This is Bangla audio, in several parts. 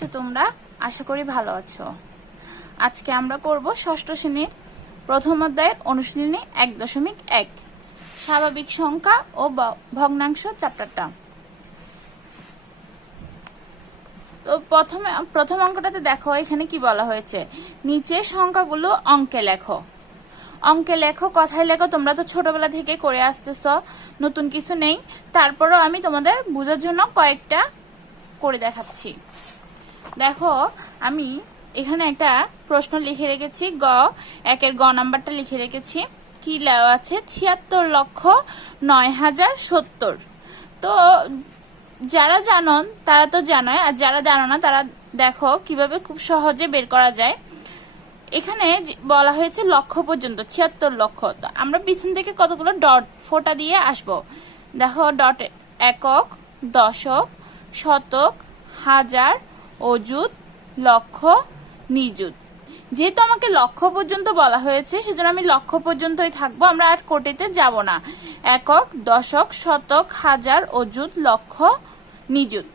আছো তোমরা? আশা করি ভালো আছো। আজকে আমরা করব ষষ্ঠ শ্রেণীর প্রথম অধ্যায়ের অনুশীলনী 1.1 স্বাভাবিক সংখ্যা ও ভগ্নাংশ চ্যাপ্টারটা। তো প্রথম অঙ্কটাতে দেখো এখানে কি বলা হয়েছে, নিচে সংখ্যাগুলো অঙ্কে লেখো। অঙ্কে লেখো, কথায় লেখো, তোমরা তো ছোটবেলা থেকে করে আসতেছ, নতুন কিছু নেই। তারপরও আমি তোমাদের বোঝার জন্য কয়েকটা করে দেখাচ্ছি। দেখো আমি এখানে একটা প্রশ্ন লিখে রেখেছি, একের গ নাম্বারটা লিখে রেখেছি। কি লেওয়া আছে? 76,09,070। তো যারা জানো তারা তো জানোই, আর যারা জানো না তারা দেখো কিভাবে খুব সহজে বের করা যায়। এখানে বলা হয়েছে লক্ষ পর্যন্ত, 76 লক্ষ। তো আমরা পিছন থেকে কতগুলো ডট ফোঁটা দিয়ে আসবো। দেখো ডট একক, দশক, শতক, হাজার, অযুত, লক্ষ, নিযুত। যেহেতু আমাকে লক্ষ পর্যন্ত বলা হয়েছে সেজন্য আমি লক্ষ পর্যন্তই থাকবো, আমরা আর কোটিতে যাব না। একক, দশক, শতক, হাজার, অযুত, লক্ষ, নিযুত।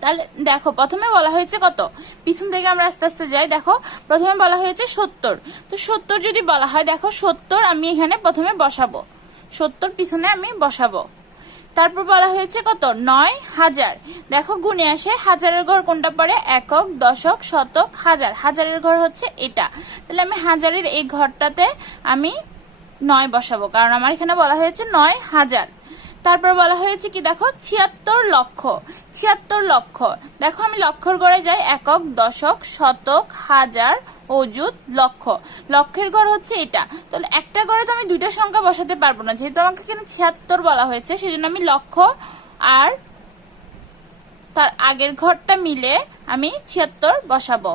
তাহলে দেখো প্রথমে বলা হয়েছে কত, পিছন থেকে আমরা আস্তে আস্তে যাই। দেখো প্রথমে বলা হয়েছে 70। তো 70 যদি বলা হয়, দেখো 70 আমি এখানে প্রথমে বসাবো, 70 পিছনে আমি বসাবো। তারপর বলা হয়েছে কত, 9,000। দেখো গুণে আসে, হাজারের ঘর কোনটা পড়ে? একক, দশক, শতক, হাজার। হাজারের ঘর হচ্ছে এটা, তাহলে আমি হাজারের এই ঘরটাতে আমি 9 বসাবো, কারণ আমার এখানে বলা হয়েছে 9,000। তারপর বলা হয়েছে কি, দেখো 76 লক্ষ। 76 লক্ষ, দেখো আমি লক্ষর ঘরে যাই, একক, দশক, শতক, হাজার, অযুত, লক্ষ। লক্ষের ঘর হচ্ছে এটা, তাহলে একটা ঘরে তো আমি দুইটা সংখ্যা বসাতে পারবো না, যেহেতু আমাকে এখানে 76 বলা হয়েছে সেজন্য আমি লক্ষ আর তার আগের ঘরটা মিলে আমি 76 বসাবো।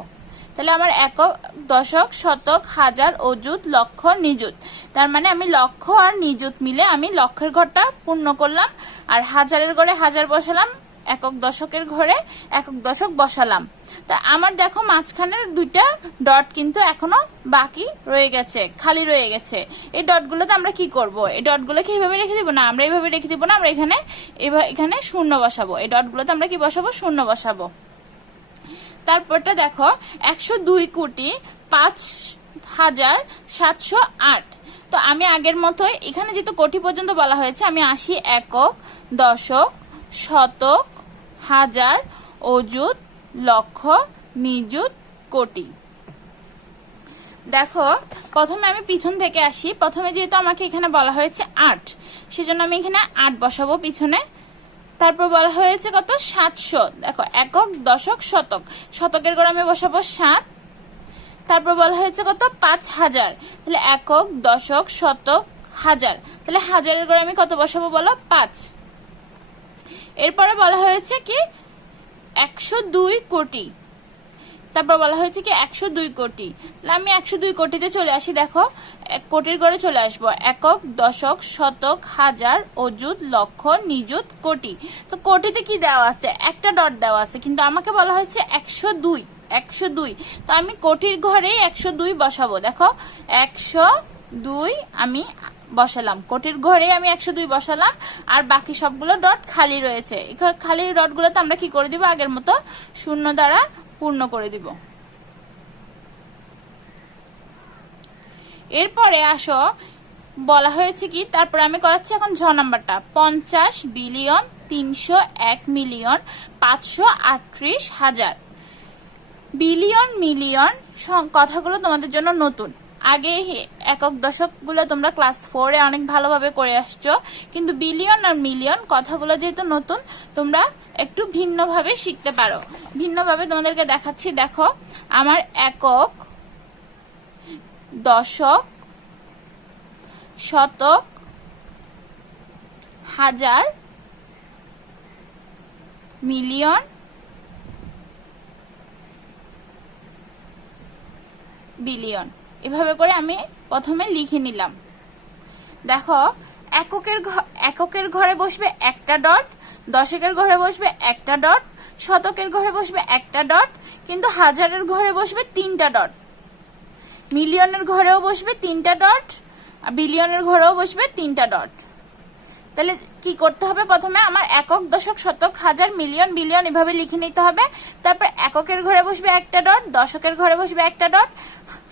তাহলে আমার একক, দশক, শতক, হাজার, অযুত, লক্ষ, নিযুত। তার মানে আমি লক্ষ আর নিযুত মিলে আমি লক্ষের ঘরটা পূর্ণ করলাম, আর হাজারের ঘরে হাজার বসালাম, একক দশকের ঘরে একক দশক বসালাম। তা আমার দেখো মাঝখানের দুইটা ডট কিন্তু এখনো বাকি রয়ে গেছে, খালি রয়ে গেছে। এই ডটগুলোতে আমরা কি করব? এই ডটগুলোকে এইভাবে রেখে দিব না, আমরা এইভাবে রেখে দিব না, আমরা এখানে শূন্য বসাবো। এই ডটগুলোতে আমরা কি বসাবো? শূন্য বসাবো। তারপরটা দেখো 102,05,708। তো আমি আগের মতোই এখানে যেহেতু কোটি পর্যন্ত বলা হয়েছে, আমি আসি একক, দশক, শতক, হাজার, অযুত, লক্ষ, নিযুত, কোটি। দেখো প্রথমে আমি পিছন থেকে আসি। প্রথমে যেহেতু আমাকে এখানে বলা হয়েছে 8, সেজন্য আমি এখানে 8 বসাবো পিছনে। তারপর বলা হয়েছে কত, 700। দেখো একক, দশক, শতক, শতকের ঘরে আমি বসাবো 7। তারপর বলা হয়েছে কত, 5,000। তাহলে একক, দশক, শতক, হাজার। তাহলে হাজারের ঘরে আমি কত বসাবো বলো? 5। এরপরে বলা হয়েছে কি 102 কোটি। তারপর বলা হয়েছে কি 102 কোটি। তাহলে আমি 102 কোটিতে চলে আসি। দেখো কোটির ঘরে চলে আসবো, একক, দশক, শতক, হাজার, অযুত, লক্ষ, নিযুত, কোটি। তো কোটিতে কি দেওয়া আছে? একটা ডট দেওয়া আছে, কিন্তু আমাকে বলা হয়েছে 102। 102, তো আমি কোটির ঘরেই 102 বসাবো। দেখো 102 আমি বসালাম, কোটির ঘরে আমি 102 বসালাম, আর বাকি সবগুলো ডট খালি রয়েছে। খালি ডটগুলোতে আমরা কি করে দিব? আগের মতো শূন্য দ্বারা পূর্ণ করে দিব। এরপরে আসো বলা হয়েছে কি, তারপরে আমি করাচ্ছি এখন ঝ নাম্বারটা। 50,301,538,000। বিলিয়ন, মিলিয়ন কথাগুলো তোমাদের জন্য নতুন। আগে একক দশক গুলো তোমরা ক্লাস 4-এ অনেক ভালোভাবে করে আসছো, কিন্তু বিলিয়ন আর মিলিয়ন কথাগুলো যেহেতু নতুন, তোমরা একটু ভিন্নভাবে শিখতে পারো। ভিন্নভাবে তোমাদেরকে দেখাচ্ছি। দেখো আমার একক, দশক, শতক, হাজার, মিলিয়ন, বিলিয়ন, এভাবে করে আমি প্রথমে লিখে নিলাম। দেখো এককের ঘরে বসবে একটা ডট, দশকের ঘরে বসবে একটা ডট, শতকের ঘরে বসবে একটা ডট, কিন্তু হাজারের ঘরে বসবে 3টা ডট। মিলিয়নের ঘরেও বসবে 3টা ডট, বিলিয়নের ঘরেও বসবে 3টা ডট। তাহলে কি করতে হবে, প্রথমে আমার একক, দশক, শতক, হাজার, মিলিয়ন, বিলিয়ন এভাবে লিখে নিতে হবে। তারপর এককের ঘরে বসবে একটা ডট, দশকের ঘরে বসবে একটা ডট,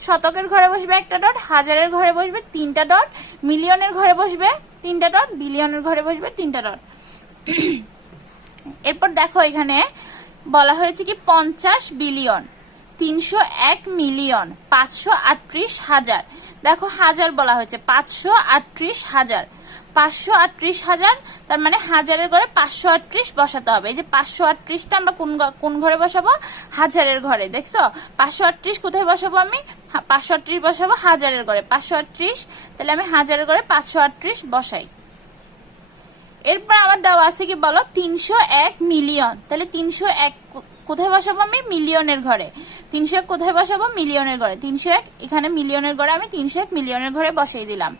শতকের ঘরে বসবে একটা ডট, হাজারের ঘরে বসবে তিনটা ডট, মিলিয়নের ঘরে বসবে তিনটা ডট, বিলিয়নের ঘরে বসবে তিনটা ডট। এরপর দেখো এখানে বলা হয়েছে কি 50 বিলিয়ন, 301 মিলিয়ন, 538 হাজার। দেখো হাজার বলা হয়েছে, 538 হাজার, 538 হাজার, তার মানে হাজারের ঘরে 538 বসাতে হবে। এই যে 538টা আমরা কোন ঘরে বসাবো, হাজারের ঘরে। দেখছো 538 কোথায় বসাবো, আমি 538 বসাবো হাজারের ঘরে, 538, তাহলে আমি হাজারের ঘরে 538 বসাই। এরপর আমার দেওয়া আছে কি বলো 301 মিলিয়ন, তাহলে 301 কোথায় বসাবো, আমি মিলিয়নের ঘরে। 301 কোথায় বসাবো, মিলিয়নের ঘরে। 301 এখানে মিলিয়নের ঘরে, আমি 301 মিলিয়নের ঘরে বসাই দিলাম।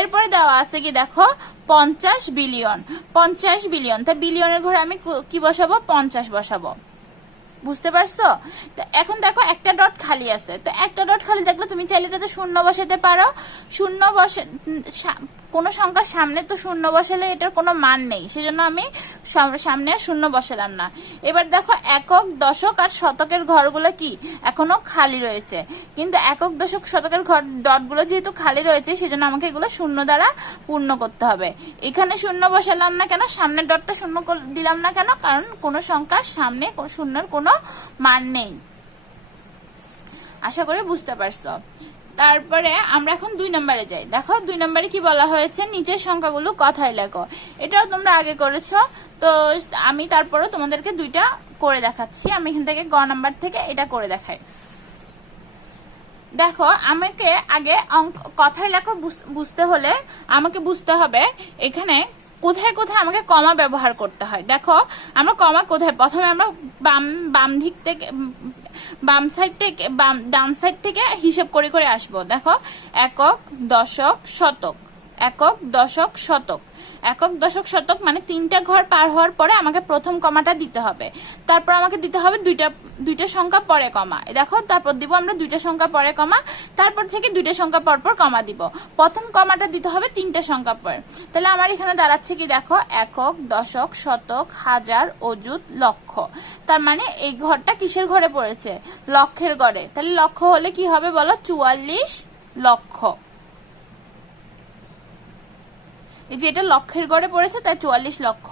এরপরে দেওয়া আছে কি দেখো 50 বিলিয়ন, 50 বিলিয়ন, তাই বিলিয়নের ঘরে আমি কি বসাবো, 50 বসাবো। বুঝতে পারছো? তো এখন দেখো একটা ডট খালি আছে, তো একটা ডট খালি দেখলে তুমি চাইলে এটাতে শূন্য বসাতে পারো। শূন্য বসে কোনো সংখ্যার সামনে তো শূন্য বসালে এটার কোনো মান নেই, সেজন্য আমি সামনে শূন্য বসালাম না। এবার দেখো একক, দশক আর শতকের ঘরগুলো কি এখনো খালি রয়েছে, কিন্তু একক, দশক, শতকের ঘর ডটগুলো যেহেতু খালি রয়েছে সেজন্য আমাকে এগুলো শূন্য দ্বারা পূর্ণ করতে হবে। এখানে শূন্য বসালাম না কেন, সামনের ডটটা শূন্য দিলাম না কেন, কারণ কোনো সংখ্যার সামনে শূন্যের কোনো মান নেই। আশা করি বুঝতে পারছো। তারপরে আমরা এখন 2 নম্বরে যাই। দেখো 2 নম্বরে কি বলা হয়েছে, নিচের সংখ্যাগুলো কথায় লেখো। এটাও তোমরা আগে করেছো, তো আমি তারপরে তোমাদেরকে 2টা করে দেখাচ্ছি। আমি এখান থেকে গ নাম্বার থেকে এটা করে দেখাই। দেখো আমাকে আগে কথায় লেখো বুঝতে হলে আমাকে বুঝতে হবে এখানে কোথায় কোথায় আমাকে কমা ব্যবহার করতে হয়। দেখো আমরা কমা কোথায়, প্রথমে আমরা বাম দিক থেকে, বাম সাইড থেকে, ডান সাইড থেকে হিসাব করে করে আসবো। দেখো একক, দশক, শতক, একক, দশক, শতক, একক, দশক, শতক, মানে 3টা ঘর পার হওয়ার পরে আমাকে প্রথম কমাটা দিতে হবে। তারপর আমাকে দিতে হবে দুইটা সংখ্যা পরে কমা। দেখো তারপর দিব আমরা 2টা সংখ্যা পরে কমা, তারপর থেকে 2টা সংখ্যা পর পর কমা দিব। প্রথম কমাটা দিতে হবে 3টা সংখ্যা পর। তাহলে আমার এখানে দাঁড়াচ্ছে কি দেখো একক, দশক, শতক, হাজার, অযুত, লক্ষ। তার মানে এই ঘরটা কিসের ঘরে পড়েছে, লক্ষের ঘরে। তাহলে লক্ষ হলে কি হবে বলো, 44 লক্ষ। এই যে এটা লক্ষের গড়ে পড়েছে তাই 44 লক্ষ।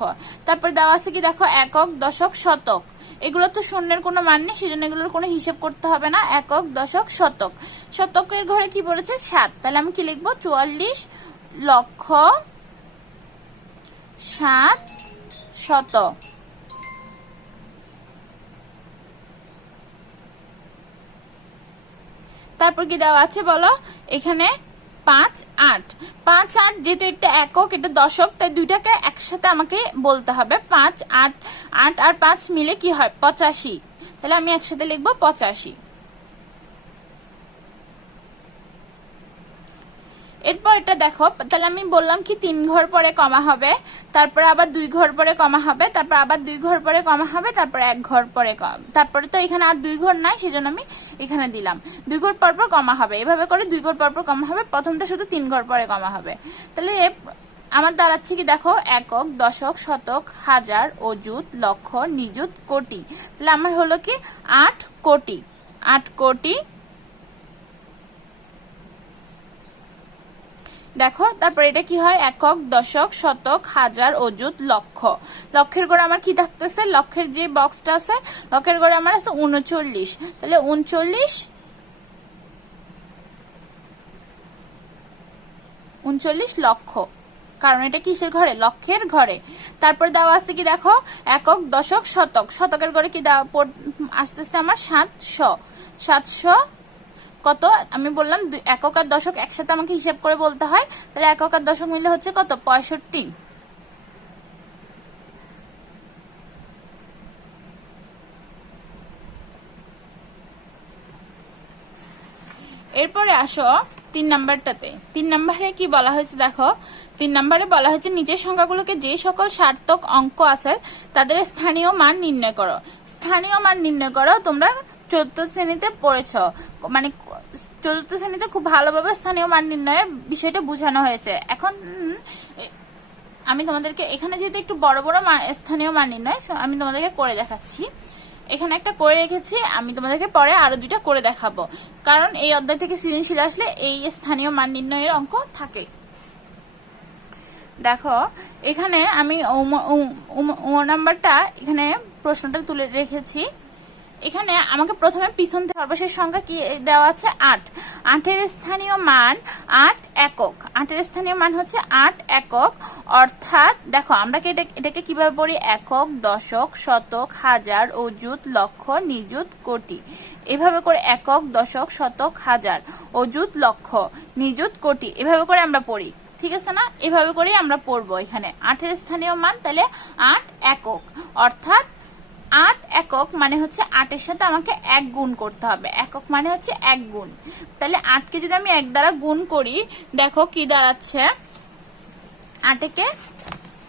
তারপর দেওয়া আছে কি দেখো একক, দশক, শতক, এগুলো তো শূন্যের কোনো মান নেই, সেজন্য এগুলোর কোনো হিসেব করতে হবে না। একক, দশক, শতক, শতকের ঘরে কি পড়েছে 7, তাহলে আমি কি লিখবো 44 লক্ষ 7 শত। তারপর কি দেওয়া আছে বলো এখানে 5 8, 5 8, যেহেতু এটা একক এটা দশক তাই দুইটাকে একসাথে আমাকে বলতে হবে। 5 8, 8 আর 5 মিলে কি হয় 85, তাহলে আমি একসাথে লিখবো 85। এরপর এটা দেখো, তাহলে আমি বললাম কি 3 ঘর পরে কমা হবে, তারপরে আবার 2 ঘর পরে কমা হবে, তারপর আবার 2 ঘর পরে কমা হবে, তারপরে 1 ঘর পরে তারপরে তো এখানে আর 2 ঘর নাই সেজন্য আমি এখানে দিলাম 2 ঘর পর পর কমা হবে। এভাবে করে 2 ঘর পর পর কমা হবে, প্রথমটা শুধু 3 ঘর পরে কমা হবে। তাহলে আমার দাঁড়াচ্ছে কি দেখো একক, দশক, শতক, হাজার, অযুত, লক্ষ, নিযুত, কোটি। তাহলে আমার হলো কি 8 কোটি, 8 কোটি। দেখো তারপর এটা কি হয় একক, দশক, শতক, হাজার, অযুত, লক্ষ। লক্ষের ঘরে আমার কি থাকতেছে, লক্ষের যে বক্সটা আছে লক্ষের ঘরে আমার আছে 39, তাহলে 39 লক্ষ, কারণ এটা কিসের ঘরে, লক্ষের ঘরে। তারপর দেওয়া আছে কি দেখো একক, দশক, শতক, শতকের ঘরে কি দেওয়া আস্তে আস্তে আমার 700, 700 কত, আমি বললাম একক আর দশক একসাথে আমাকে হিসাব করে বলতে হয়, তাহলে একক আর দশক মিলে হচ্ছে কত 65। এরপরে আসো 3 নাম্বারটাতে। 3 নাম্বারে কি বলা হয়েছে দেখো, 3 নাম্বারে বলা হয়েছে নিচের সংখ্যাগুলোকে যে সকল সার্থক অঙ্ক আছে তাদের স্থানীয় মান নির্ণয় করো। স্থানীয় মান নির্ণয় করো তোমরা 4th শ্রেণীতে পড়েছ, মানে 4th শ্রেণীতে খুব ভালোভাবে স্থানীয় মান নির্ণয়ের বিষয়টা বোঝানো হয়েছে। এখন আমি তোমাদেরকে এখানে যেহেতু একটু বড় বড় স্থানীয় মান নির্ণয়, আমি তোমাদেরকে করে দেখাচ্ছি। এখানে একটা করে রেখেছি, আমি তোমাদেরকে পরে আরো দুইটা করে দেখাবো, কারণ এই অধ্যায় থেকে সৃজনশীল আসলে এই স্থানীয় মান নির্ণয়ের অঙ্ক থাকে। দেখো এখানে আমি নাম্বারটা এখানে প্রশ্নটা তুলে রেখেছি। এখানে আমাকে প্রথমে পিছন থেকে সর্বশেষ সংখ্যা কি দেওয়া আছে? 8। 8-এর স্থানীয় মান 8 একক। 8-এর স্থানীয় মান হচ্ছে 8 একক, অর্থাৎ দেখো আমরা এটাকে কিভাবে পড়ি? একক, দশক, শতক, হাজার, অযুত, লক্ষ, নিযুত, কোটি। এভাবে করে একক, দশক, শতক, হাজার, অযুত, লক্ষ, নিযুত, কোটি, এভাবে করে আমরা পড়ি। ঠিক আছে না? এভাবে করেই আমরা পড়বো। এখানে 8-এর স্থানীয় মান তাহলে 8 একক, অর্থাৎ 8 একক মানে হচ্ছে 8-এর সাথে আমাকে 1 গুণ করতে হবে। একক মানে হচ্ছে 1 গুণ। তাহলে 8-কে যদি আমি 1 দ্বারা গুণ করি, দেখো কি দাঁড়াচ্ছে? 8-একে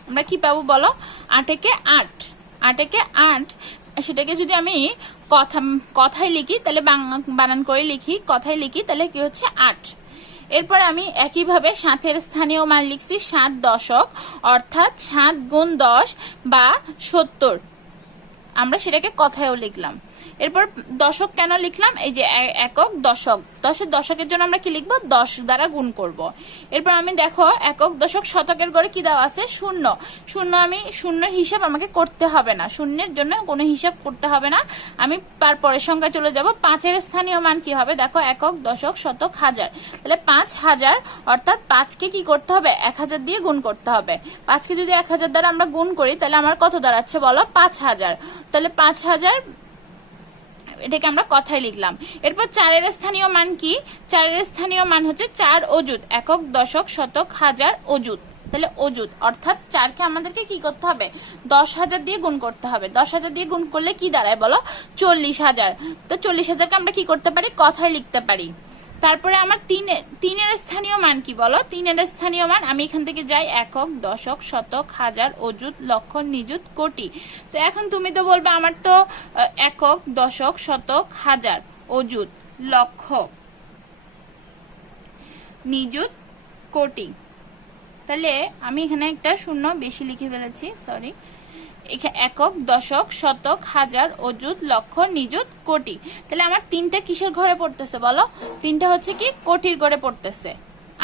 আমরা কি পাবো বলো? 8-একে 8, 8-একে 8, সেটাকে যদি আমি কথায় লিখি, তাহলে বানান করে লিখি, কথায় লিখি, তাহলে কি হচ্ছে? 8। এরপরে আমি একইভাবে 7-এর স্থানীয় মান লিখছি 7 দশক, অর্থাৎ 7 গুণ 10 বা 70। আমরা সেটাকে কথায়ও লিখলাম। এরপর দশক কেন লিখলাম? এই যে একক, দশক, দশকের জন্য আমরা কি লিখবো? 10 দ্বারা গুণ করব। এরপর আমি দেখো একক, দশক, শতকের ঘরে কি দেওয়া আছে? শূন্য। আমি শূন্যের হিসাব আমাকে করতে হবে না, শূন্যের জন্য কোনো হিসাব করতে হবে না। আমি তারপরের সংখ্যা চলে যাব। 5-এর স্থানীয় মান কি হবে? দেখো একক, দশক, শতক, হাজার, তাহলে 5000, অর্থাৎ 5-কে কি করতে হবে? 1000 দিয়ে গুণ করতে হবে। 5-কে যদি 1000 দ্বারা আমরা গুণ করি, তাহলে আমার কত দাঁড়াচ্ছে বলো? 5000। তাহলে 5000, এটাকে আমরা কথায় লিখলাম। এরপর 4-এর স্থানীয় মান কি? 4-এর স্থানীয় মান হচ্ছে 4 অযুত, একক, দশক, শতক, হাজার, অযুত। তাহলে অযুত, অর্থাৎ 4-কে আমাদেরকে কি করতে হবে? 10,000 দিয়ে গুণ করতে হবে। 10,000 দিয়ে গুণ করলে কি দাঁড়ায় বলো? 40,000। তো 40,000-কে আমরা কি করতে পারি? কথায় লিখতে পারি। তারপরে আমার তিনের স্থানীয় মান কি বলো? 3-এর স্থানীয় মান আমি এখান থেকে যাই একক, দশক, শতক, হাজার, অযুত, লক্ষ, নিযুত, কোটি। তো এখন তুমি তো বলবে আমার তো একক, দশক, শতক, হাজার, অযুত, লক্ষ, নিযুত, কোটি। তাহলে আমি এখানে একটা শূন্য বেশি লিখে ফেলেছি, সরি। একক, দশক, শতক, হাজার, অযুত, লক্ষ, নিযুত, কোটি। তাহলে আমার 3টা কিসের ঘরে পড়তেছে বলো? 3টা হচ্ছে কি? কোটির ঘরে পড়তেছে।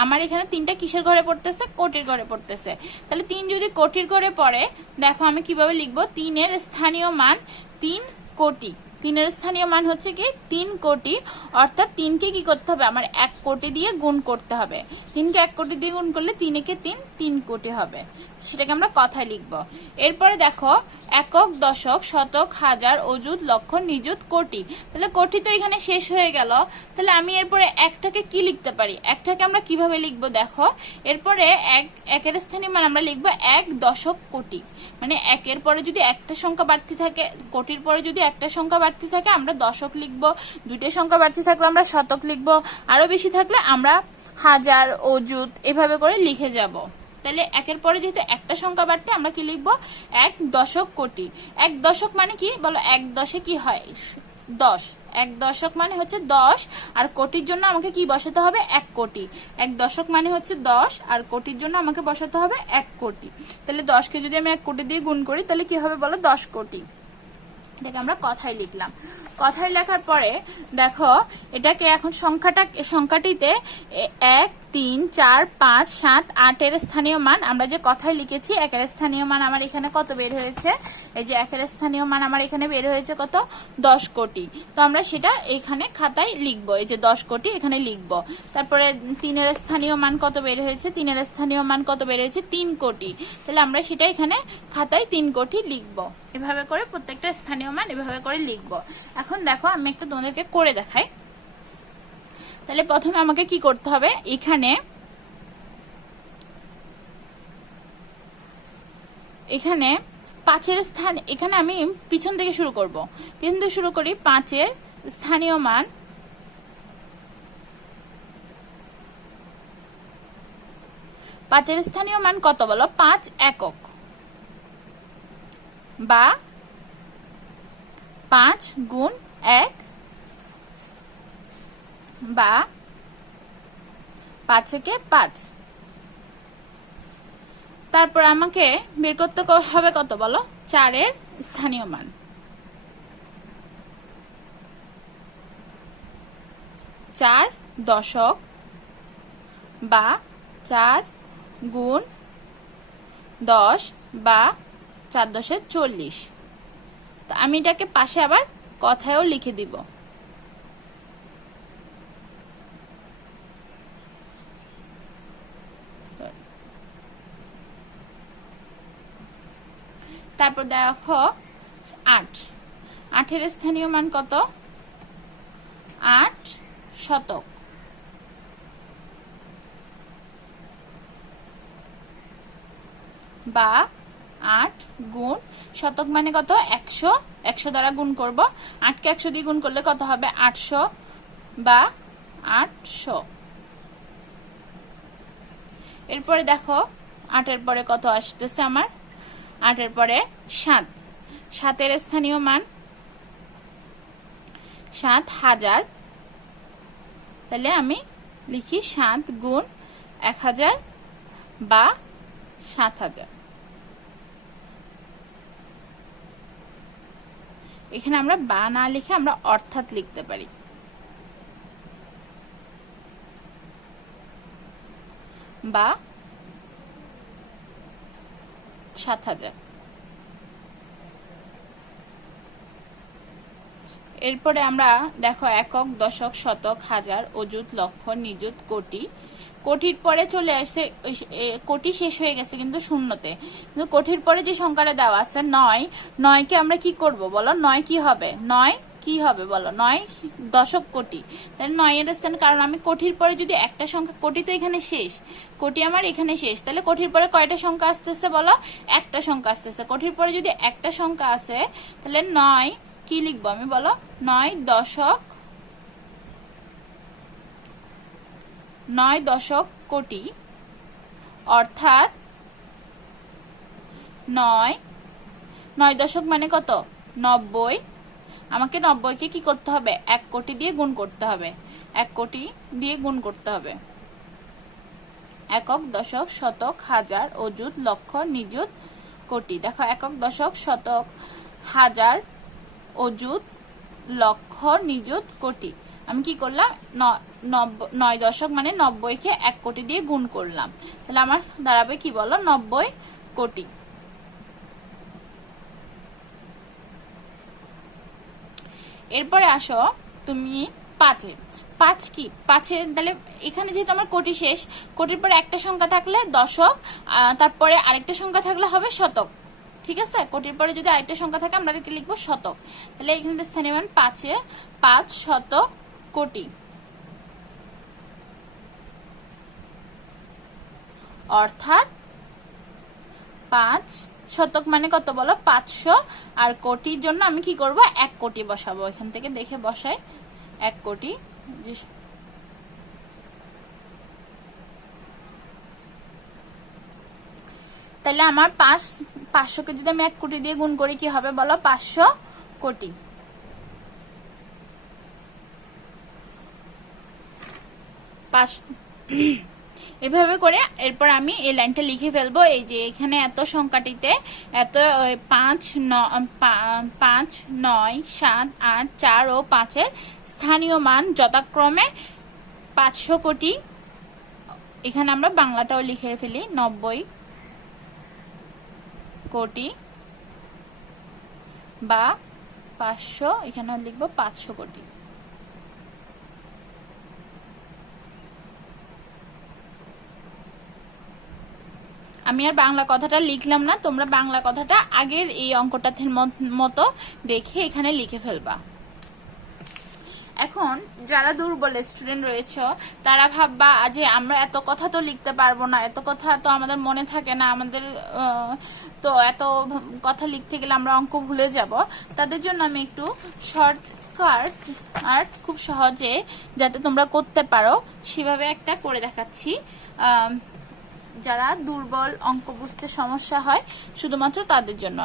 আমার এখানে 3টা কিসের ঘরে পড়তেছে? কোটির ঘরে পড়তেছে। তাহলে 3 যদি কোটির ঘরে পড়ে, দেখো আমি কিভাবে লিখবো? 3-এর স্থানীয় মান 3 কোটি। 3-এর স্থানীয় মান হচ্ছে কি? 3 কোটি, অর্থাৎ 3-কে কি করতে হবে? আমার 1 কোটি দিয়ে গুণ করতে হবে। 3-কে 1 কোটি দিয়ে গুণ করলে 3-একে 3 কোটি হবে। সেটাকে আমরা কথায় লিখবো। এরপরে দেখো একক, দশক, শতক, হাজার, অযুত, লক্ষ, নিযুত, কোটি। তাহলে কোটি তো এখানে শেষ হয়ে গেল। তাহলে আমি এরপরে একটাকে কি লিখতে পারি? একটাকে আমরা কিভাবে লিখবো? দেখো এরপরে একের স্থানীয় মান আমরা লিখবো 1 দশক কোটি। মানে 1-এর পরে যদি একটা সংখ্যা বাড়তি থাকে, কোটির পরে যদি একটা সংখ্যা বাড়তি থাকে, আমরা দশক লিখবো। 2টা সংখ্যা বাড়তি থাকলে আমরা শতক লিখবো। আরো বেশি থাকলে আমরা হাজার, অযুত, এভাবে করে লিখে যাব। তাহলে 1-এর পরে যেহেতু একটা সংখ্যা বাড়তে, আমরা কি লিখবো? 1 দশক কোটি। 1 দশক মানে কি বলো? 1 দশে কি হয়? 10। 1 দশক মানে হচ্ছে 10, আর কোটির জন্য আমাকে কি বসাতে হবে? 1 কোটি। 1 দশক মানে হচ্ছে 10, আর কোটির জন্য আমাকে বসাতে হবে 1 কোটি। তাহলে 10-কে যদি আমি 1 কোটি দিয়ে গুণ করি, তাহলে কি হবে বলো? 10 কোটি। এটাকে আমরা কথায় লিখলাম। কথায় লেখার পরে দেখো এটাকে এখন সংখ্যাটিতে 1, 3, 4, 5, 7, 8-এর স্থানীয় মান আমরা যে কথায় লিখেছি, 1-এর স্থানীয় মান আমার এখানে কত বের হয়েছে? এই যে 1-এর স্থানীয় মান আমার এখানে বের হয়েছে কত? 10 কোটি। তো আমরা সেটা এখানে খাতায় লিখবো। এই যে 10 কোটি এখানে লিখবো। তারপরে 3-এর স্থানীয় মান কত বের হয়েছে? 3-এর স্থানীয় মান কত বের হয়েছে? 3 কোটি। তাহলে আমরা সেটা এখানে খাতায় 3 কোটি লিখবো। এভাবে করে প্রত্যেকটা স্থানীয় মান এভাবে করে লিখবো। এখন দেখো আমি একটা তোমাদেরকে করে দেখাই। তাহলে প্রথমে আমাকে কি করতে হবে? এখানে 5-এর স্থান, এখানে আমি পিছন থেকে শুরু করব। পিছন থেকে শুরু করি। 5-এর স্থানীয় মান 5-এর স্থানীয় মান কত বলো? 5 একক বা 5 গুণ 1 বা 5-একে 5। তারপর আমাকে বের করতে হবে কত বলো, 4 এর স্থানীয় মান। 4 দশক বা 4 গুণ 10 বা 4 দশে 40। তো আমি এটাকে পাশে আবার কথায়ও লিখে দিব। তারপর দেখো 8, 8 এর স্থানীয় মান কত, 8 শতক বা 8 গুণ, শতক মানে কত, 100, 100 দ্বারা গুণ করব। 8 কে 100 দিয়ে গুণ করলে কত হবে, 800 বা 800। এরপরে দেখো 8 এর পরে কত আসতেছে আমার, 8 এর পরে 7, 7 এর স্থানীয় মান 7000। তাহলে আমি লিখি 7 গুণ 1000 বা 7000। এখানে আমরা বা না লিখে আমরা অর্থাৎ লিখতে পারি, বা 7000। এরপরে আমরা দেখো একক, দশক, শতক, হাজার, অযুত, লক্ষ, নিযুত, কোটি। কোটির পরে চলে আসে, কোটি শেষ হয়ে গেছে কিন্তু শূন্যতে, কিন্তু কোটির পরে যে সংখ্যাটা দেওয়া আছে 9, 9কে আমরা কি করব বলো, 9 কি হবে, 9 কি হবে বলো, 9 দশক কোটি। তাহলে 9 এর স্থান, কারণ আমি কোটির পরে যদি একটা সংখ্যা, কোটি তো এখানে শেষ, কোটি আমার এখানে শেষ, তাহলে কোটির পরে কয়টা সংখ্যা আসতেছে বলো, একটা সংখ্যা আসতেছে। কোটির পরে যদি একটা সংখ্যা আসে তাহলে 9 কি লিখবো আমি বলো, 9 দশক, 9 দশক কোটি, অর্থাৎ 9 দশক মানে কত, 90। আমাকে 90কে কি করতে হবে, 1 কোটি দিয়ে গুণ করতে হবে, 1 কোটি দিয়ে গুণ করতে হবে। একক, দশক, শতক, হাজার, অযুত, লক্ষ, নিযুত, কোটি। দেখো একক, দশক, শতক, হাজার, অযুত, লক্ষ, নিযুত, কোটি। আমি কি করলাম, 9 দশক মানে 90কে 1 কোটি দিয়ে গুণ করলাম, তাহলে আমার দাঁড়াবে কি বলো, 90 কোটি। এরপরে আসো তুমি 5-এ, 5 কি, 5-এ তাহলে এখানে যেহেতু আমার কোটি শেষ, কোটির পরে একটা সংখ্যা থাকলে দশক, তারপরে আরেকটা সংখ্যা থাকলে হবে শতক, ঠিক আছে। কোটির পরে যদি আরেকটা সংখ্যা থাকে আমরা এটাকে লিখবো শতক। তাহলে এখানে স্থানীয় মান 5-এ 5 শতক কোটি, অর্থাৎ 5 শতক মানে কত বলো, 500। আর কোটির জন্য আমি কি করব, 1 কোটি বসাবো, এখান থেকে দেখে বসাই 1 কোটি। তাহলে আমার 500কে যদি আমি 1 কোটি দিয়ে গুণ করি কি হবে বলো, 500 কোটি। এভাবে করে এরপর আমি এই লাইনটা লিখে ফেলবো, এই যে এখানে এত সংখ্যাটিতে এত 5, 9, 7, 8, 4 ও 5-এর স্থানীয় মান যথাক্রমে 500 কোটি। এখানে আমরা বাংলাটাও লিখে ফেলি, 90 কোটি বা 500, এখানে লিখবো 500 কোটি। আমি আর বাংলা কথাটা লিখলাম না, তোমরা বাংলা কথাটা আগের এই অঙ্কটার মতো দেখে এখানে লিখে ফেলবা। এখন যারা দুর্বল স্টুডেন্ট রয়েছে তারা ভাববা যে আমরা এত কথা তো লিখতে পারবো না, এত কথা তো আমাদের মনে থাকে না, আমাদের তো এত কথা লিখতে গেলে আমরা অঙ্ক ভুলে যাব। তাদের জন্য আমি একটু শর্টকাট আর খুব সহজে যাতে তোমরা করতে পারো সেভাবে একটা করে দেখাচ্ছি। যারা দুর্বল, অঙ্ক বুঝতে সমস্যা হয় শুধুমাত্র তাদের জন্য।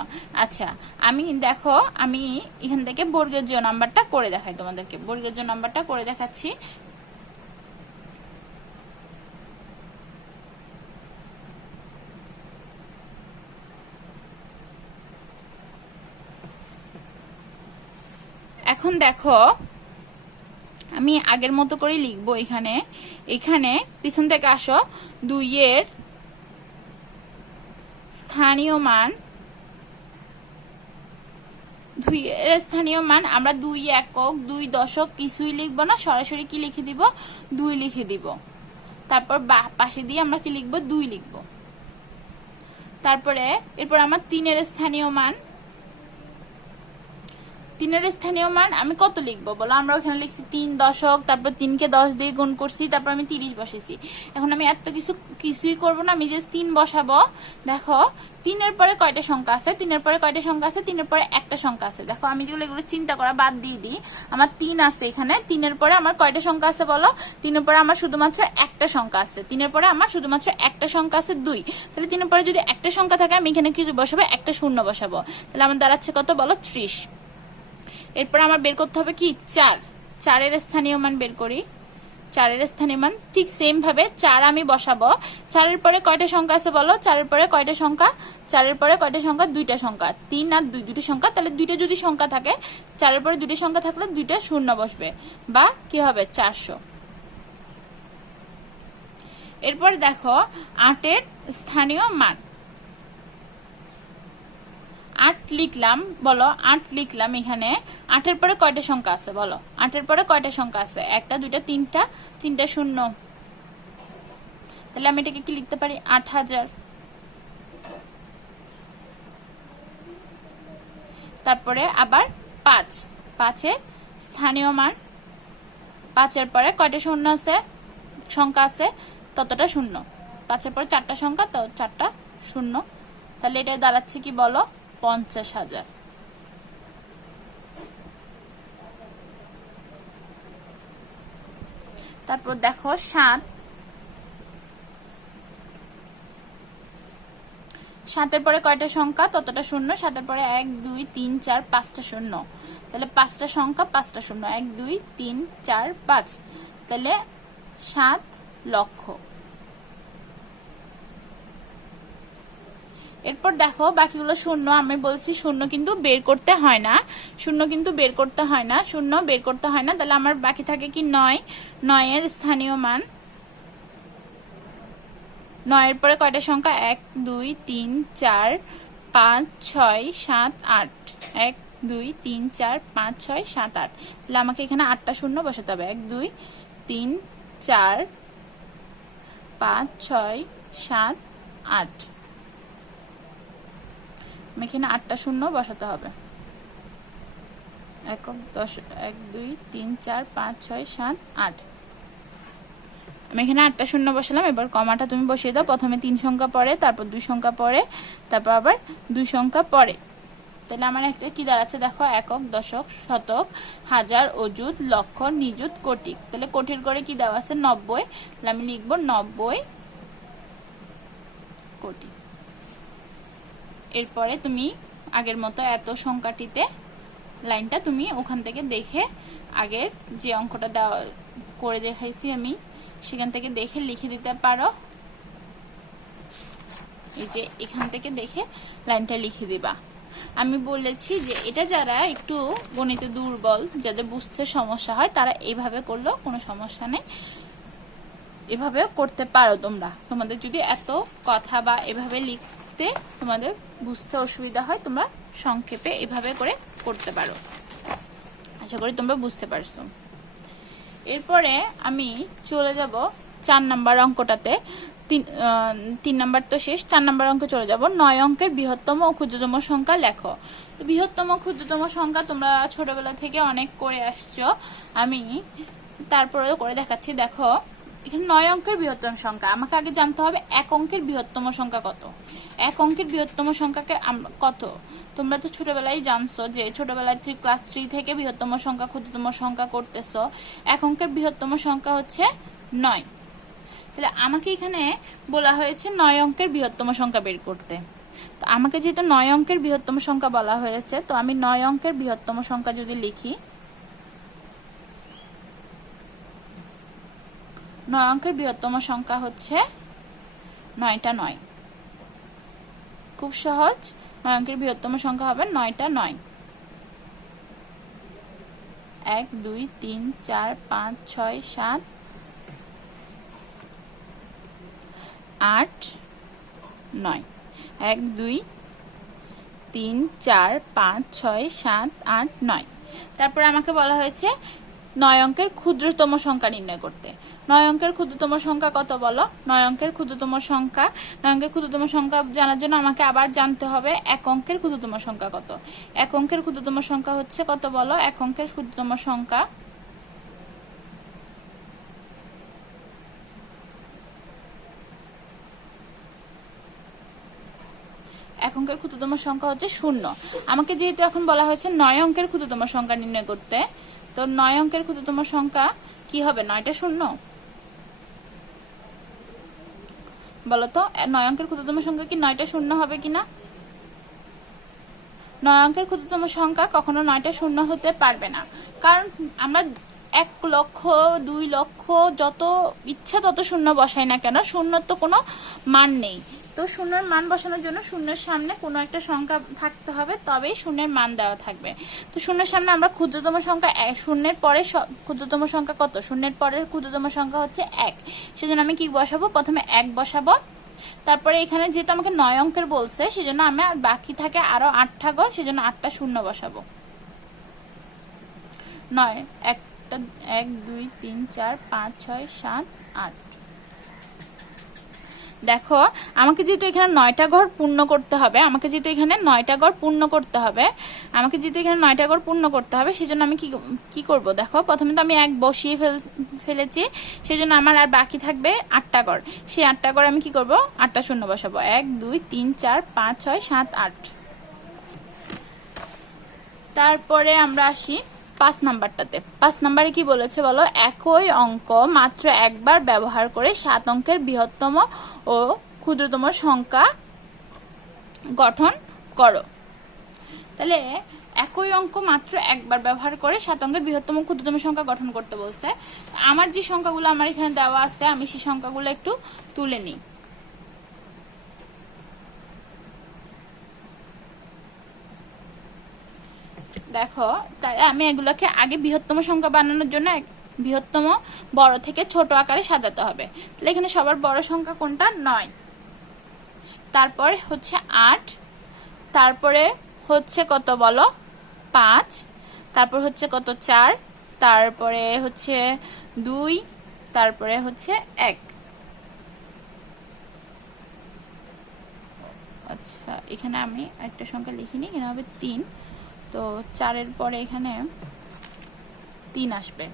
আচ্ছা আমি দেখো, আমি এখান থেকে বর্গের জ নাম্বারটা করে দেখাই তোমাদেরকে, বর্গের জ নাম্বারটা করে দেখাচ্ছি। এখন দেখো আমি আগের মতো করে লিখবো। এখানে এখানে পিছন থেকে আসো, 2 এর স্থানীয় মান, 2 এর স্থানীয় মান আমরা 2 একক 2 দশক কিছুই লিখবো না, সরাসরি কি লিখে দিব, 2 লিখে দিব। তারপর পাশে দিয়ে আমরা কি লিখবো, 2 লিখবো। তারপরে এরপর আমার 3 এর স্থানীয় মান, 3 এর স্থানীয় মান আমি কত লিখবো বলো, আমরা ওখানে লিখছি 3 দশক, তারপর 3 কে 10 দিয়ে গুণ করছি, তারপর আমি 30 বসেছি। এখন আমি এত কিছুই করব না, আমি জাস্ট 3 বসাবো। দেখো 3 এর পরে কয়টা সংখ্যা আছে, 3 এর পরে কয়টা সংখ্যা আছে, 3 এর পরে একটা সংখ্যা আছে। দেখো আমি যেগুলো এগুলো চিন্তা করা বাদ দিয়ে দিই, আমার 3 আছে এখানে, 3 এর পরে আমার কয়টা সংখ্যা আছে বলো, 3 এর পরে আমার শুধুমাত্র একটা সংখ্যা আছে, 3 এর পরে আমার শুধুমাত্র একটা সংখ্যা আছে 2। তাহলে 3 এর পরে যদি একটা সংখ্যা থাকে আমি এখানে কি বসাবো, একটা শূন্য বসাবো। তাহলে আমার দাঁড়াচ্ছে কত বলো, 30। এরপর আমার বের করতে হবে কি, 4 এর স্থানীয় মান বের করি। 4 এর স্থানীয় মান ঠিক সেম ভাবে 4 আমি বসাবো। 4 এর পরে কয়টা সংখ্যা আছে বলো, 4 এর পরে কয়টা সংখ্যা, 4 এর পরে কয়টা সংখ্যা, 2টা সংখ্যা, 3 আর 2 দুটো সংখ্যা। তাহলে 2টা যদি সংখ্যা থাকে, 4 এর পরে 2টা সংখ্যা থাকলে 2টা শূন্য বসবে, বা কি হবে 400। এরপর দেখো 8 এর স্থানীয় মান, 8 লিখলাম বলো, 8 লিখলাম এখানে। 8 এর পরে কয়টা সংখ্যা আছে বলো, 8 এর পরে কয়টা সংখ্যা আছে, একটা দুইটা তিনটা, তিনটা শূন্য। তাহলে আমি এটাকে কি লিখতে পারি, 8000। তারপরে আবার 5 এর স্থানীয় মান, 5 এর পরে কয়টা শূন্য আছে, সংখ্যা আছে ততটা শূন্য। 5 এর পরে 4টা সংখ্যা, তো 4টা শূন্য। তাহলে এটা দাঁড়াচ্ছে কি বলো, 50,000। তারপর দেখো 7 এর পরে কয়টা সংখ্যা, ততটা শূন্য। 7 এর পরে 1 2 3 4 5টা শূন্য। তাহলে 5টা সংখ্যা 5টা শূন্য, 1 2 3 4 5। তাহলে 7 লক্ষ। এরপর দেখো বাকিগুলো শূন্য, আমি বলছি শূন্য কিন্তু বের করতে হয় না, শূন্য কিন্তু বের করতে হয় না, শূন্য বের করতে হয় না। তাহলে আমার বাকি থাকে কি 9 এর স্থানীয় মান, 9 এর পরে কয়টা সংখ্যা, 1 2 3 4 5 6 7 8, 1 2 3 4 5 6 7 8। তাহলে আমাকে এখানে 8টা শূন্য বসাতে হবে, 1 2 3 4 5 6 7 8। এখানে 8টা শূন্য বসাতে হবে, 1 2 3 4 5 6 7 8। আমি এখানে 8টা শূন্য বসালাম। এবার কমাটা তুমি বসিয়ে দাও, প্রথমে 3 সংখ্যা পরে, তারপর 2 সংখ্যা পরে, তারপর আবার 2 সংখ্যা পরে। তাহলে আমার একটা কি দাঁড়াচ্ছে দেখো, একক দশক শতক হাজার অযুত লক্ষ নিযুত কোটি। তাহলে কোটির করে কি দেওয়া আছে, 90। তাহলে আমি লিখবো 90 কোটি। এরপরে তুমি আগের মতো এত সংখ্যাটিতে লাইনটা তুমি ওখান থেকে দেখে, আগের যে অঙ্কটা দেওয়া করে দেখাইছি আমি, সেখান থেকে দেখে লিখে দিতে পারো। এই যে এখান থেকে দেখে লাইনটা লিখে দিবা। আমি বলেছি যে এটা যারা একটু গণিতে দুর্বল, যাদের বুঝতে সমস্যা হয়, তারা এইভাবে করলেও কোনো সমস্যা নেই, এভাবেও করতে পারো তোমরা। তোমাদের যদি এত কথা বা এভাবে লিখতে তোমাদের বুঝতে অসুবিধা হয়, তোমরা সংক্ষেপে এভাবে করে করতে পারো। আশা করি তোমরা বুঝতে পারছো। এরপরে আমি চলে যাব 4 নাম্বার অঙ্কটাতে। 3 নাম্বার তো শেষ, 4 নাম্বার অঙ্কে চলে যাব। 9 অঙ্কের বৃহত্তম ও ক্ষুদ্রতম সংখ্যা লেখো। তো বৃহত্তম ক্ষুদ্রতম সংখ্যা তোমরা ছোটবেলা থেকে অনেক করে আসছো, আমি তারপরেও করে দেখাচ্ছি। দেখো এখানে 9 অঙ্কের বৃহত্তম সংখ্যা, আমাকে আগে জানতে হবে 1 অঙ্কের বৃহত্তম সংখ্যা কত। 1 অঙ্কের বৃহত্তম সংখ্যাকে কত, তোমরা তো ছোটবেলায় জানছো যে ছোটবেলায় ক্লাস 3 থেকে বৃহত্তম সংখ্যা ক্ষুদ্রতম সংখ্যা করতেছো। 1 অঙ্কের বৃহত্তম সংখ্যা হচ্ছে 9। তাহলে আমাকে এখানে বলা হয়েছে 9 অঙ্কের বৃহত্তম সংখ্যা বের করতে। তো আমাকে যেহেতু 9 অঙ্কের বৃহত্তম সংখ্যা বলা হয়েছে, তো আমি 9 অঙ্কের বৃহত্তম সংখ্যা যদি লিখি, 9 অঙ্কের বৃহত্তম সংখ্যা হচ্ছে 9টা 9। খুব সহজ, 9 অঙ্কের বৃহত্তম সংখ্যা হবে 9টা 9। 1 2 3 4 5 6 7 8 9 1 2 3 4 5 6 7 8 9। তারপরে আমাকে বলা হয়েছে 9 অঙ্কের ক্ষুদ্রতম সংখ্যা নির্ণয় করতে। 9 অঙ্কের ক্ষুদ্রতম সংখ্যা কত বলো? 9 অঙ্কের ক্ষুদ্রতম সংখ্যা, 9 অঙ্কের ক্ষুদ্রতম সংখ্যা জানার জন্য আমাকে আবার জানতে হবে 1 অঙ্কের ক্ষুদ্রতম সংখ্যা কত। 1 অঙ্কের ক্ষুদ্রতম সংখ্যা হচ্ছে কত বলো? 1 অঙ্কের ক্ষুদ্রতম সংখ্যা অঙ্কের ক্ষুদ্রতম সংখ্যা হচ্ছে 0। আমাকে যেহেতু এখন বলা হয়েছে 9 অঙ্কের ক্ষুদ্রতম সংখ্যা নির্ণয় করতে, তো 9 অঙ্কের ক্ষুদ্রতম সংখ্যা কি হবে? 9টা শূন্য বলতো। 9 অঙ্কের ক্ষুদ্রতম সংখ্যা কি 9টা শূন্য হবে কিনা? 9 অঙ্কের ক্ষুদ্রতম সংখ্যা কখনো 9টা শূন্য হতে পারবে না, কারণ আমরা 1 লক্ষ 2 লক্ষ যত ইচ্ছা তত শূন্য বসাই না কেন, শূন্যর তো কোনো মান নেই। তো শূন্যের মান বসানোর জন্য শূন্যের সামনে কোনো একটা সংখ্যা থাকতে হবে, তবেই শূন্যের মান দেওয়া থাকবে। তো শূন্যের সামনে আমরা ক্ষুদ্রতম সংখ্যা, শূন্যের পরে ক্ষুদ্রতম সংখ্যা কত? শূন্যের পরের ক্ষুদ্রতম সংখ্যা হচ্ছে 1। সেজন্য আমি কি বসাবো? প্রথমে 1 বসাবো। তারপরে এখানে যেহেতু আমাকে 9 অঙ্কের বলছে, সেজন্য আমি আর বাকি থাকে আরো 8টা ঘর, সেজন্য 8টা শূন্য বসাবো। 9 একটা 1 2 3 4 5 6 7 8। দেখো আমাকে যেহেতু এখানে 9টা ঘর পূর্ণ করতে হবে, সেজন্য আমি কি করব? দেখো প্রথমে তো আমি 1 বসিয়ে ফেলেছি, সেজন্য আমার আর বাকি থাকবে 8টা ঘর। সেই 8টা ঘর আমি কি করব? 8টা শূন্য বসাবো। 1 2 3 4 5 6 7 8। তারপরে আমরা আসি 5 নাম্বারটাতে। 5 নাম্বারে কি বলেছে বলো? একই অঙ্ক মাত্র একবার ব্যবহার করে 7 অঙ্কের বৃহত্তম ও ক্ষুদ্রতম সংখ্যা গঠন করো। তাহলে একই অঙ্ক মাত্র একবার ব্যবহার করে 7 অঙ্কের বৃহত্তম ক্ষুদ্রতম সংখ্যা গঠন করতে বলছে। আমার যে সংখ্যাগুলো আমার এখানে দেওয়া আছে, আমি সেই সংখ্যাগুলো একটু তুলে নিই। দেখো তাই আমি এগুলোকে আগে বৃহত্তম সংখ্যা বানানোর জন্য বৃহত্তম বড় থেকে ছোট আকারে সাজাতে হবে। তাহলে এখানে সবার বড় সংখ্যা কোনটা? 9। তারপরে হচ্ছে 8, তারপরে হচ্ছে কত বলো? 5, তারপর হচ্ছে কত? 4, তারপরে হচ্ছে 2, তারপরে হচ্ছে 1। আচ্ছা এখানে আমি একটা সংখ্যা লিখিনি, এখানে হবে 3। তো 4-এর পরে এখানে 3 আসবে।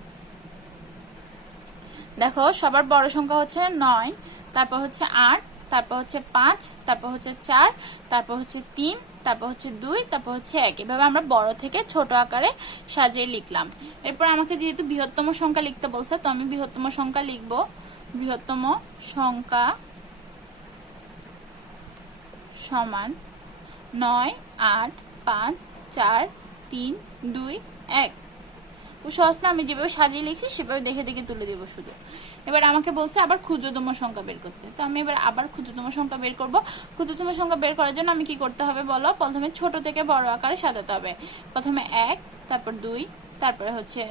দেখো সবার বড় সংখ্যা হচ্ছে 9, তারপর হচ্ছে 8, তারপর হচ্ছে 5, তারপর হচ্ছে 4, তারপর হচ্ছে 3, তারপর হচ্ছে 2, তারপর হচ্ছে 1। এভাবে আমরা বড় থেকে ছোট আকারে সাজিয়ে লিখলাম। এরপর আমাকে যেহেতু বৃহত্তম সংখ্যা লিখতে বলছে, তো আমি বৃহত্তম সংখ্যা লিখব। বৃহত্তম সংখ্যা সমান 9 8 5 4 3 2 1। সহজ না? আমি যেভাবে সাজিয়ে লিখছি সেভাবে দেখে দেখে তুলে দিব শুধু। এবার আমাকে বলছে আবার ক্ষুদ্রতম সংখ্যা বের করতে, তো আমি এবার আবার ক্ষুদ্রতম সংখ্যা বের করব। ক্ষুদ্রতম সংখ্যা বের করার জন্য আমি কি করতে হবে বলো? প্রথমে ছোট থেকে বড় আকারে সাজাতে হবে। প্রথমে 1, তারপর 2, তারপরে হচ্ছে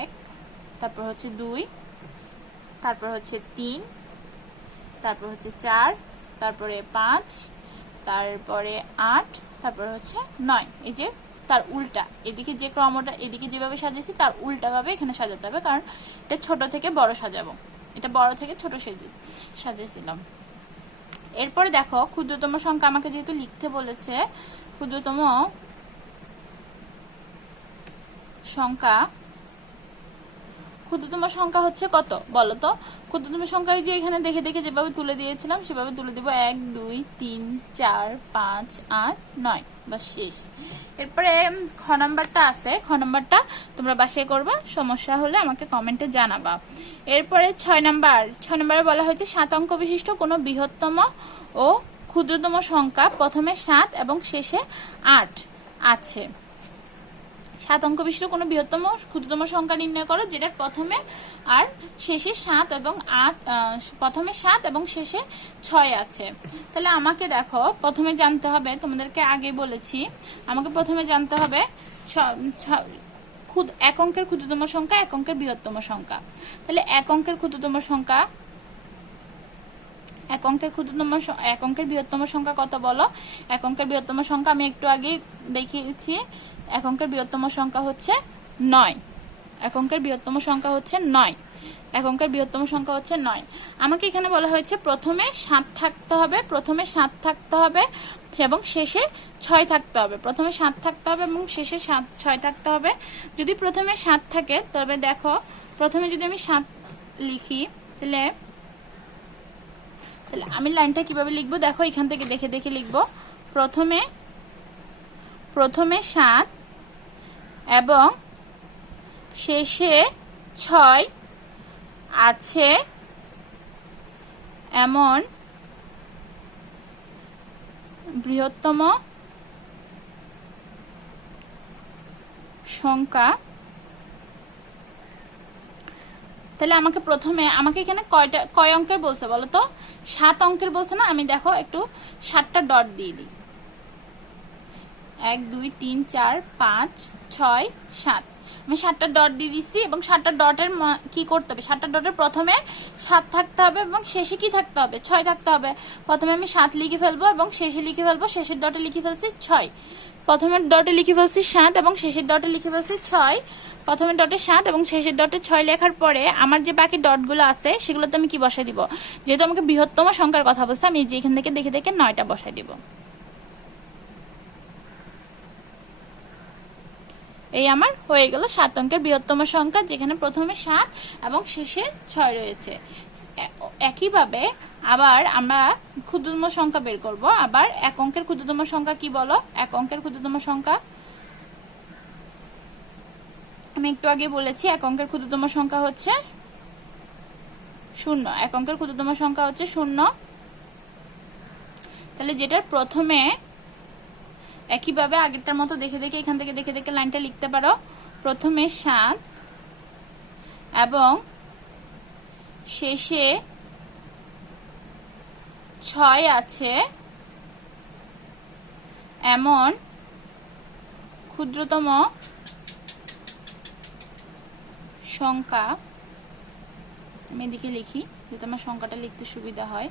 1, তারপর হচ্ছে 2, তারপর হচ্ছে 3, তারপর হচ্ছে 4, তারপরে 5, তারপরে 8, তারপরে হচ্ছে 9। এই যে তার উল্টা, এদিকে যে ক্রমটা এদিকে যেভাবে সাজিয়েছি তার উল্টা ভাবে এখানে সাজাতে হবে, কারণ এটা ছোট থেকে বড় সাজাবো, এটা বড় থেকে ছোট সাজিয়েছিলাম। এরপরে দেখো ক্ষুদ্রতম সংখ্যা আমাকে যেহেতু লিখতে বলেছে, ক্ষুদ্রতম সংখ্যা হচ্ছে কত বলো তো? ক্ষুদ্রতম সংখ্যা যে এখানে দেখে দেখে যেভাবে তুলে দিয়েছিলাম সেভাবে তুলে দিব। 1 2 3 4 5 8 9, বাস শেষ। এরপরে খ নাম্বারটা আছে, খ নাম্বারটা তোমরা বাসায় করবা, সমস্যা হলে আমাকে কমেন্টে জানাবা। এরপরে 6 নাম্বারে বলা হয়েছে 7 অঙ্ক বিশিষ্ট কোনো বৃহত্তম ও ক্ষুদ্রতম সংখ্যা প্রথমে 7 এবং শেষে 8 আছে। 7 অঙ্ক বিশিষ্ট কোনো বৃহত্তম ক্ষুদ্রতম সংখ্যা নির্ণয় করো যেটার প্রথমে আর শেষে 7 এবং 8, প্রথমে 7 এবং শেষে 6 আছে। তাহলে আমাকে দেখো প্রথমে জানতে হবে, তোমাদেরকে আগে বলেছি, আমাকে প্রথমে জানতে হবে এক অঙ্কের ক্ষুদ্রতম সংখ্যা এক অঙ্কের বৃহত্তম সংখ্যা। তাহলে এক অঙ্কের ক্ষুদ্রতম সংখ্যা, এক অঙ্কের বৃহত্তম সংখ্যা কত বলো? এক অঙ্কের বৃহত্তম সংখ্যা আমি একটু আগে দেখিয়েছি, এক অঙ্কের বৃহত্তম সংখ্যা হচ্ছে 9। এক অঙ্কের বৃহত্তম সংখ্যা হচ্ছে 9। এক অঙ্কের বৃহত্তম সংখ্যা হচ্ছে 9। আমাকে এখানে বলা হয়েছে প্রথমে 7 থাকতে হবে, প্রথমে 7 থাকতে হবে এবং শেষে 6 থাকতে হবে। প্রথমে 7 থাকতে হবে এবং শেষে 6 থাকতে হবে। যদি প্রথমে 7 থাকে তবে দেখো, প্রথমে যদি আমি 7 লিখি তাহলে আমি লাইনটা কিভাবে লিখবো দেখো, এখান থেকে দেখে দেখে লিখবো। প্রথমে 7 এবং শেষে 6 আছে এমন বৃহত্তম সংখ্যা। তাহলে আমাকে এখানে কয় অঙ্কের বলছে বলো তো? 7 অঙ্কের বলছে না? আমি দেখো একটু 7টা ডট দিয়ে দিই। 1 2 3 4 5 6 7। আমি 7টা ডট দিয়ে দিচ্ছি এবং 7টা ডটের কি করতে হবে? 7টা ডটের প্রথমে 7 থাকতে হবে এবং শেষে কি থাকতে হবে? 6 থাকতে হবে। প্রথমে আমি 7 লিখে ফেলবো এবং শেষে লিখে ফেলবো, শেষের ডটে লিখে ফেলছি 6। প্রথমের ডটে লিখে ফেলছি 7 এবং শেষের ডটে লিখে ফেলছি 6। প্রথমের ডটে 7 এবং শেষের ডটে 6 লেখার পরে আমার যে বাকি ডটগুলো আছে সেগুলোতে আমি কি বসাই দিব? যেহেতু আমাকে বৃহত্তম সংখ্যার কথা বলছে, আমি যেখান থেকে দেখে দেখে 9টা বসাই দিব। এই আমার হয়ে গেল 7 অঙ্কের বৃহত্তম সংখ্যা, যেখানে প্রথমে 7 এবং শেষে 6 রয়েছে। একইভাবে আবার আমরা ক্ষুদ্রতম সংখ্যা বের করব। আবার এক অঙ্কের ক্ষুদ্রতম সংখ্যা কি বলো? এক অঙ্কের ক্ষুদ্রতম সংখ্যা আমি একটু আগে বলেছি, এক অঙ্কের ক্ষুদ্রতম সংখ্যা হচ্ছে 0। এক অঙ্কের ক্ষুদ্রতম সংখ্যা হচ্ছে 0। তাহলে যেটার প্রথমে একইভাবে আগেরটার মতো দেখে দেখে এখান থেকে দেখে দেখে লাইনটা লিখতে পারো। প্রথমে 7 এবং শেষে 6 আছে এমন ক্ষুদ্রতম সংখ্যা। আমি এদিকে লিখি যাতে আমার সংখ্যাটা লিখতে সুবিধা হয়।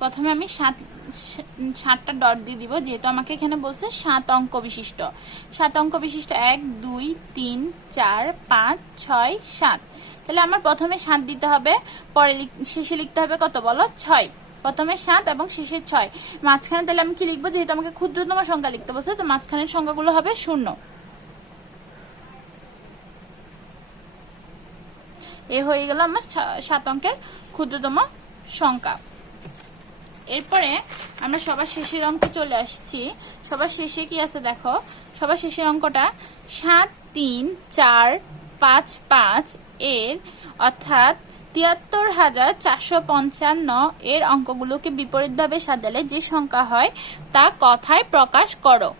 প্রথমে আমি 7টা ডট দিয়ে দিব, যেহেতু আমাকে এখানে বলছে 7 অঙ্ক বিশিষ্ট। 7 অঙ্ক বিশিষ্ট 1 2 3 4 5 6 7। তাহলে আমার প্রথমে 7 দিতে হবে, পরে শেষে লিখতে হবে কত বলো? 6। প্রথমে 7 এবং শেষে 6। মাঝখানে তাহলে আমি কি লিখবো? যেহেতু আমাকে ক্ষুদ্রতম সংখ্যা লিখতে বলছে, তো মাঝখানের সংখ্যাগুলো হবে 0। এ হয়ে গেল আমার 7 অঙ্কের ক্ষুদ্রতম সংখ্যা। এরপরে আমরা সবার শেষের অঙ্কে চলে আসছি। সবার শেষে কি আছে দেখো, সবার শেষের অঙ্কটা 7 3 4 5 5 এর অর্থাৎ 73,455 এর অঙ্কগুলোকে বিপরীতভাবে সাজালে যে সংখ্যা হয় তা কথায় প্রকাশ করো।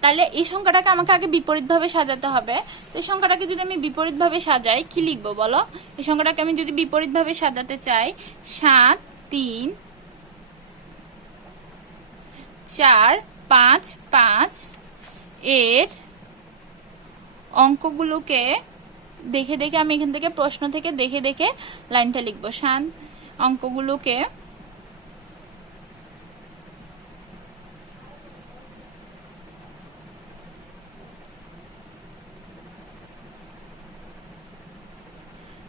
তাহলে এই সংখ্যাটাকে আমাকে আগে বিপরীতভাবে সাজাতে হবে। তো এই সংখ্যাটাকে যদি আমি বিপরীতভাবে সাজাই কি লিখবো বলো? এই সংখ্যাটাকে আমি যদি বিপরীতভাবে সাজাতে চাই, 7 3 4 5 5 এর অঙ্কগুলোকে দেখে দেখে আমি এখান থেকে প্রশ্ন থেকে দেখে দেখে লাইনটা লিখবো। 7 অঙ্কগুলোকে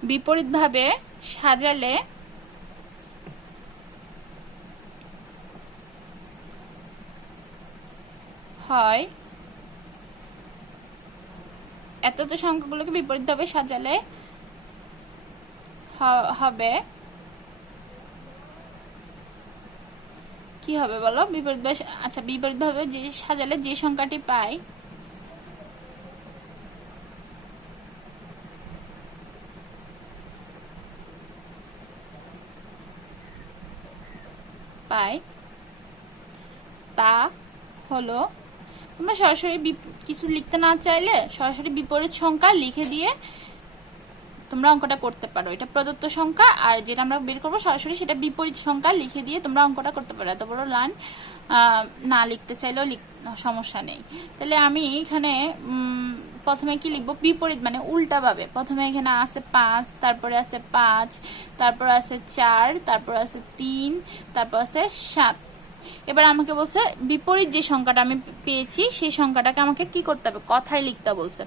বিপরীতভাবে সাজালে হয়, এত সংখ্যাগুলোকে বিপরীতভাবে সাজালে হবে কি হবে বলো? বিপরীতভাবে, আচ্ছা বিপরীতভাবে যে সাজালে যে সংখ্যাটি পাই তা হলো, তোমরা সরাসরি কিছু লিখতে না চাইলে সরাসরি বিপরীত সংখ্যা লিখে দিয়ে তোমরা অঙ্কটা করতে পারো। এটা প্রদত্ত সংখ্যা, আর যেটা আমরা বের করবো সরাসরি সেটা বিপরীত সংখ্যা লিখে দিয়ে তোমরা অঙ্কটা করতে পারো। এত বড় লাইন না লিখতে চাইলেও সমস্যা নেই। তাহলে আমি এখানে প্রথমে কি লিখবো, বিপরীত মানে উল্টা ভাবে। প্রথমে এখানে আছে 5, তারপরে আছে 5, তারপর আছে 4, তারপর আছে 3, তারপর আছে 7। এবার আমাকে বলছে বিপরীত যে সংখ্যাটা আমি পেয়েছি সেই সংখ্যাটাকে আমাকে কি করতে হবে, কথায় লিখতে বলছে।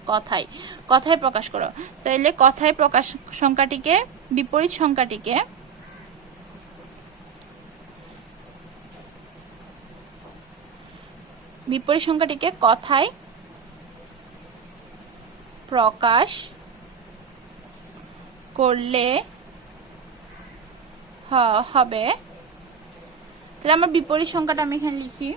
কথায় প্রকাশ করো। তাইলে কথায় প্রকাশ সংখ্যাটিকে, বিপরীত সংখ্যাটিকে কথায় প্রকাশ করলে হবে। তাহলে আমার বিপরীত সংখ্যাটা আমি এখানে লিখি।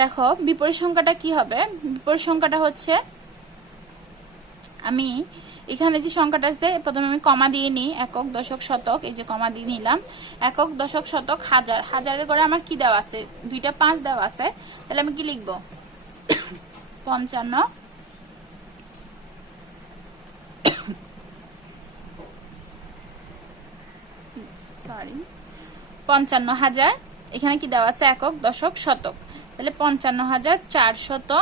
দেখো বিপরীত সংখ্যাটা কি হবে। বিপরীত সংখ্যাটা হচ্ছে, আমি এখানে যে সংখ্যাটা আছে প্রথমে আমি কমা দিয়ে নিই, একক, দশক, শতক। এই যে কমা দিয়ে নিলাম, একক, দশক, শতক, হাজার। হাজারের ঘরে আমার কি দেওয়া আছে, 2টা 5 দেওয়া আছে। তাহলে আমি কি লিখবো, 55, সরি 55,000। এখানে কি দেওয়া আছে, একক, দশক, শতক। তাহলে 55,400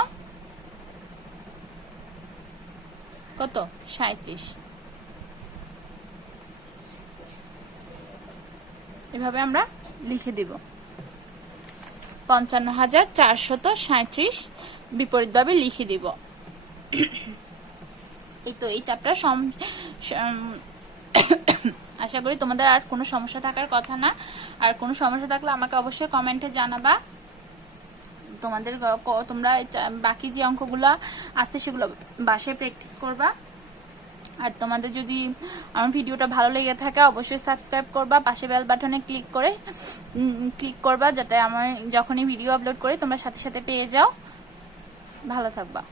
কত, 37। এভাবে আমরা লিখে দিব 55,437 বিপরীত ভাবে লিখে দিব। এই তো এই চ্যাপ্টার আশা করি তোমাদের আর কোনো সমস্যা থাকার কথা না। আর কোনো সমস্যা থাকলে আমাকে অবশ্যই কমেন্টে জানাবা। তোমরা বাকি যে অঙ্কগুলো আছে সেগুলো বাসায় প্র্যাকটিস করবা। আর তোমাদের যদি আমার ভিডিওটা ভালো লেগে থাকে অবশ্যই সাবস্ক্রাইব করবা, পাশে বেল বাটনে ক্লিক করবা, যাতে আমি যখনই ভিডিও আপলোড করি তোমরা সাথে সাথে পেয়ে যাও। ভালো থাকবা।